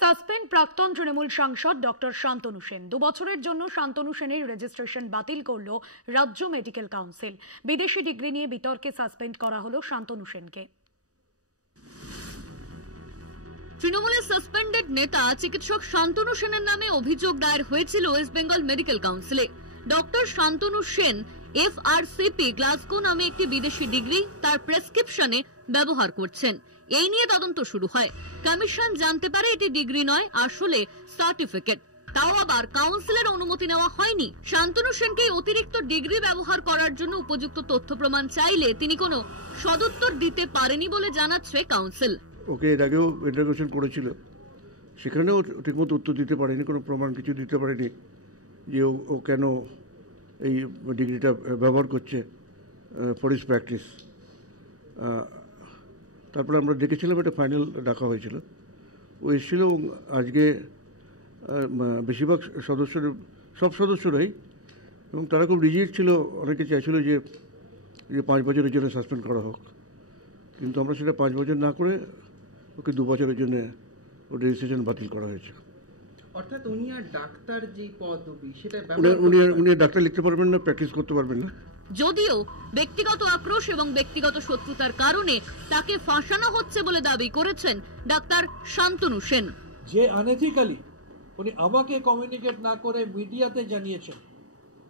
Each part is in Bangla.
সাসপেন্ড প্রাক্তন তৃণমূল সাংসদ ডক্টর শান্তনু সেন। 2 বছরের জন্য শান্তনু সেনের রেজিস্ট্রেশন বাতিল করল রাজ্য মেডিকেল কাউন্সিল। বিদেশি ডিগ্রি নিয়ে বিতর্কে সাসপেন্ড করা হলো শান্তনু সেনকে। তৃণমূলের সাসপেন্ডেড নেতা চিকিৎসক শান্তনু সেনের নামে অভিযোগ দায়ের হয়েছিল ওয়েস্ট বেঙ্গল মেডিকেল কাউন্সিলে। Doctor Shantanu Sen FRCP Glasgow নামে একটি বিদেশি ডিগ্রি তার প্রেসক্রিপশনে ব্যবহার করছেন। এই নিয়ে তদন্ত শুরু হয়। কমিশন জানতে পারে এটি ডিগ্রি নয়, আসলে সার্টিফিকেট। তাও আবার কাউন্সিলের অনুমতি নেওয়া হয়নি। শান্তনু সেনকে অতিরিক্ত ডিগ্রি ব্যবহার করার জন্য উপযুক্ত তথ্য প্রমাণ চাইলে তিনি কোনো সদুত্তর দিতে পারেনি বলে জানাচ্ছে কাউন্সিল। ওকে এর আগেও ইন্টারোগেশন করেছিল, সেখানেও ঠিকমতো উত্তর দিতে পারেনি, কোনো প্রমাণ কিছু দিতে পারেনি যে ও কেন এই ডিগ্রিটা ব্যবহার করছে ফর হিজ প্র্যাকটিস। তারপরে আমরা দেখেছিলাম একটা ফাইনাল ডাকা হয়েছিল, ও এসেছিল এবং আজকে বেশিরভাগ সব সদস্যরাই এবং তারা খুব রিজিড ছিল, অনেকে চাইছিল যে 5 বছরের জন্য সাসপেন্ড করা হোক, কিন্তু আমরা সেটা 5 বছর না করে ওকে 2 বছরের জন্য ওর রেজিস্ট্রেশন বাতিল করা হয়েছে। অর্থাৎ উনি আর ডাক্তার যে পদবি সেটা উনি ডাক্তার লিখতে পারবেন না, প্র্যাকটিস করতে পারবেন না। যদিও ব্যক্তিগত আক্রোশ এবং ব্যক্তিগত শত্রুতার কারণে তাকে ফাঁসানো হচ্ছে বলে দাবি করেছেন ডাক্তার শান্তনু সেন। যে আনএথিক্যালি উনি আমাকে কমিউনিকেট না করে মিডিয়াতে জানিয়েছেন,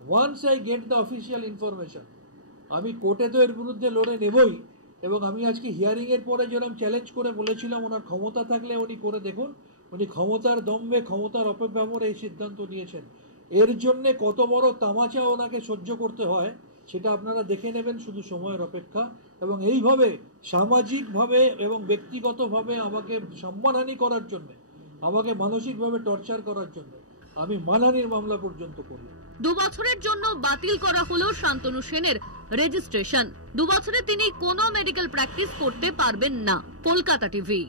once I get the official information, আমি কোর্টে তো এর বিরুদ্ধে লড়ে নেবই। এবং আমি আজকে হিয়ারিং এর পরে যেরকম চ্যালেঞ্জ করে বলেছিলাম, ওনার ক্ষমতা থাকলে উনি করে দেখুন, উনি ক্ষমতার দম্ভে ক্ষমতার অপব্যবহারে এই সিদ্ধান্ত নিয়েছেন। এর জন্যে কত বড় তামাচা ওনাকে সহ্য করতে হয় সেটা আপনারা দেখে নেবেন, শুধু সময়ের অপেক্ষা। এবং এইভাবে সামাজিকভাবে এবং ব্যক্তিগতভাবে আমাকে সম্মানহানি করার জন্য, আমাকে মানসিকভাবে টর্চার করার জন্য আমি মানহানির মামলা পর্যন্ত করি। 2 বছরের জন্য বাতিল করা হলো শান্তনু সেনের রেজিস্ট্রেশন। 2 বছরে তিনি কোনো মেডিকেল প্র্যাকটিস করতে পারবেন না। কলকাতা টিভি।